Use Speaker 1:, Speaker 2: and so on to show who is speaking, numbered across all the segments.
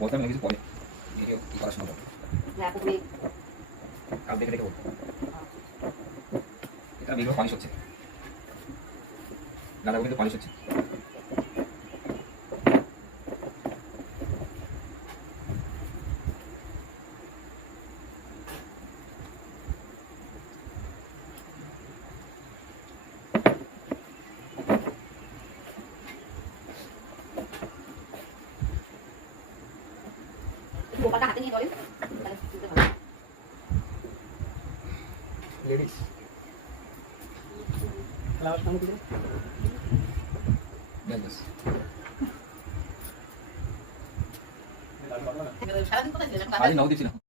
Speaker 1: বলতে না। কিছু পরে ভিডিও।
Speaker 2: হ্যাঁ
Speaker 1: কাল দেখে দেখে বলব এটা এগুলো পালিশ হচ্ছে গাঁদাগুলো কিন্তু পালিশ হচ্ছে
Speaker 2: একটু হাতে নিয়ে বলেন
Speaker 1: লেডিস ব্যাস
Speaker 2: সারাদিন কোথায় ছিলেন এখন
Speaker 1: নাও দিচ্ছি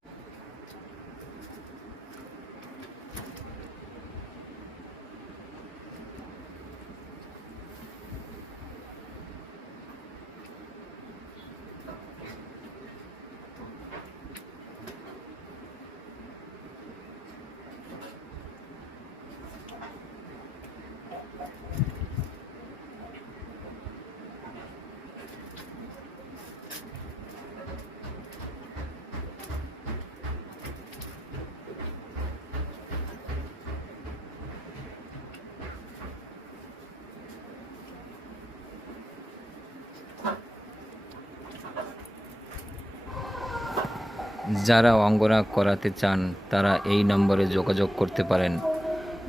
Speaker 3: যারা অঙ্গরাগ করাতে চান, তারা এই নম্বরে যোগাযোগ করতে পারেন।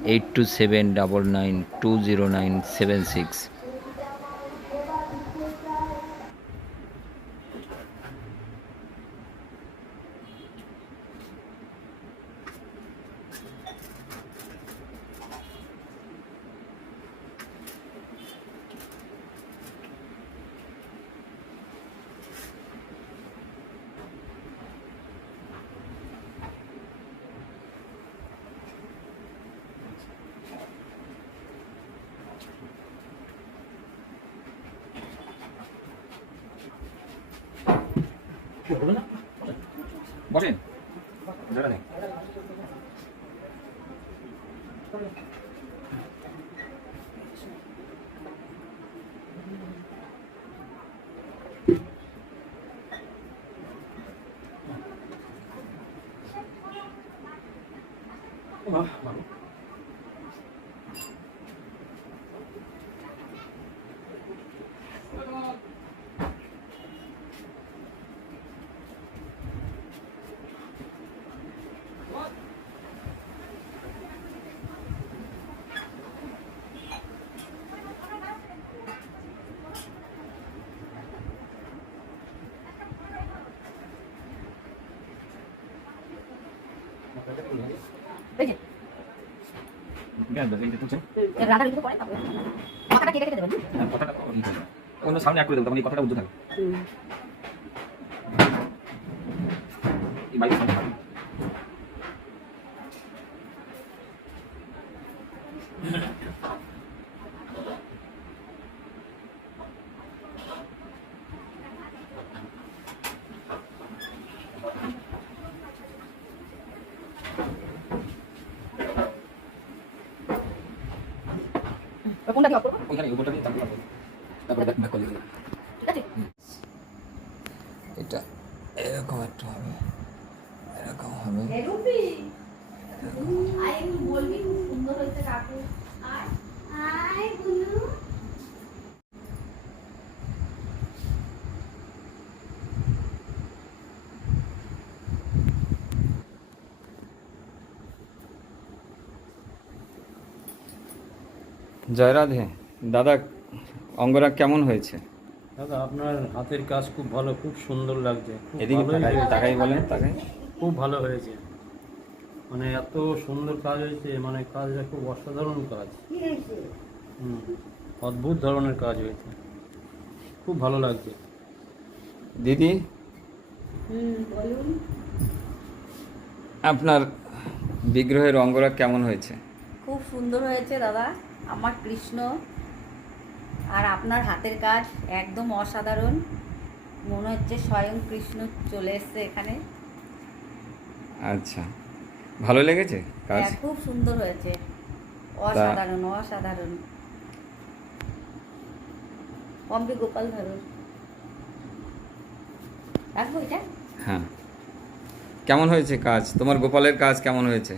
Speaker 3: Eight two seven double nine two zero nine seven six
Speaker 1: বসেন। জায়গা নেই
Speaker 2: এই যে
Speaker 1: জ্ঞান দাস এই যে তুলছেন
Speaker 2: এর রান্নার ভিতরে পড়ে তারপরে মাথাটা কেটে কেটে দেবেন
Speaker 1: হ্যাঁ, কথাটা ই করবে। অন্য সামনে আট করে দেবো তখন এই কথাটা উজ্জ্বল থাকবে
Speaker 2: কোনটা কি অফ করব?
Speaker 1: ওইখানে উপরটা দিয়ে তারপর তারপর- ব্যাক ব্যাক করে দিতে
Speaker 2: ঠিক আছে?
Speaker 3: এটা এরকম একটা হবে। এরকম হবে।
Speaker 4: রুপি আই বলবি খুব সুন্দর হয়েছে কাকু আয় আয় গুনু
Speaker 3: জয় রাধে। দাদা অঙ্গরাগ কেমন হয়েছে?
Speaker 5: দাদা আপনার হাতের কাজ খুব ভালো খুব সুন্দর লাগছে।
Speaker 3: এদিকে তাকাই বলেন তাকাই।
Speaker 5: খুব ভালো হয়েছে। মানে এত সুন্দর কাজ হয়েছে মানে কাজটা খুব অসাধারণ কাজ। হুম অদ্ভুত ধরনের কাজ হয়েছে। খুব ভালো লাগছে।
Speaker 3: দিদি? আপনার বিগ্রহের অঙ্গরাগ কেমন হয়েছে?
Speaker 2: খুব সুন্দর হয়েছে দাদা। আমার কৃষ্ণ আর আপনার হাতের কাজ একদম অসাধারণ। মনে হচ্ছে স্বয়ং কৃষ্ণ চলে এসছে এখানে।
Speaker 3: আচ্ছা ভালো লেগেছে কাজ?
Speaker 2: হ্যাঁ খুব সুন্দর হয়েছে। অসাধারণ অসাধারণ। পম্পি গোপাল ধরুন রাখব এটা?
Speaker 3: হ্যাঁ। কেমন হয়েছে কাজ? তোমার গোপালের কাজ কেমন হয়েছে?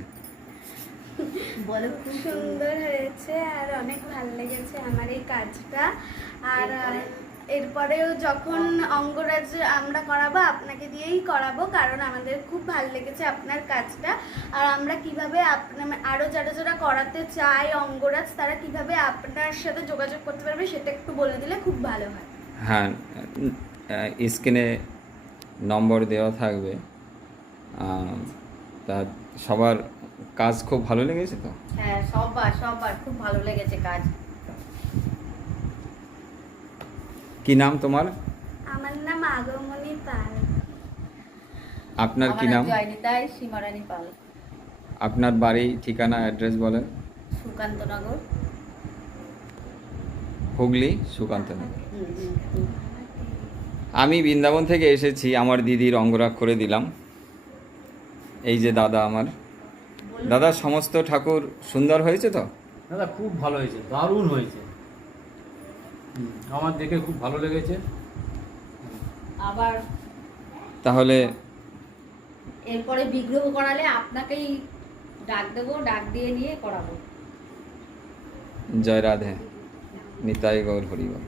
Speaker 2: বলো,
Speaker 4: খুব সুন্দর হয়েছে আর অনেক ভালো লেগেছে আমার এই কাজটা। আর এরপরেও যখন অঙ্গরাজ আমরা করাবো, আপনাকে দিয়েই করাবো, কারণ আমাদের খুব ভালো লেগেছে আপনার কাজটা। আর আমরা কীভাবে আপনার আরও যারা যারা করাতে চায় অঙ্গরাজ, তারা কীভাবে আপনার সাথে যোগাযোগ করতে পারবে, সেটা একটু বলে দিলে খুব ভালো হয়।
Speaker 3: হ্যাঁ স্ক্রিনে নম্বর দেওয়া থাকবে। তা সবার কাজ খুব ভালো লেগেছে তো?
Speaker 2: হ্যাঁ সবার সবার খুব ভালো লেগেছে কাজ।
Speaker 3: কি নাম তোমার?
Speaker 4: আমার নাম আগমনী পাল।
Speaker 3: আপনার কি নাম?
Speaker 2: জয়নিতাই সীমারানী পাল।
Speaker 3: আপনার বাড়ি ঠিকানা অ্যাড্রেস বলেন।
Speaker 2: সুকান্তনগর।
Speaker 3: হুগলি সুকান্তনগর। আমি বৃন্দাবন থেকে এসেছি আমার দিদির অঙ্গরাগ করে দিলাম। এই যে দাদা আমার। দাদা সমস্ত ঠাকুর সুন্দর হয়েছে তো?
Speaker 5: দাদা খুব ভালো হয়েছে দারুণ হয়েছে। আমার দেখে খুব ভালো লেগেছে।
Speaker 2: আবার
Speaker 3: তাহলে
Speaker 2: এরপরে বিগ্রহ করালে আপনাকেই ডাক দেবো ডাক দিয়ে নিয়ে করাবো।
Speaker 3: জয় রাধে নিতাই গৌর হরিবল।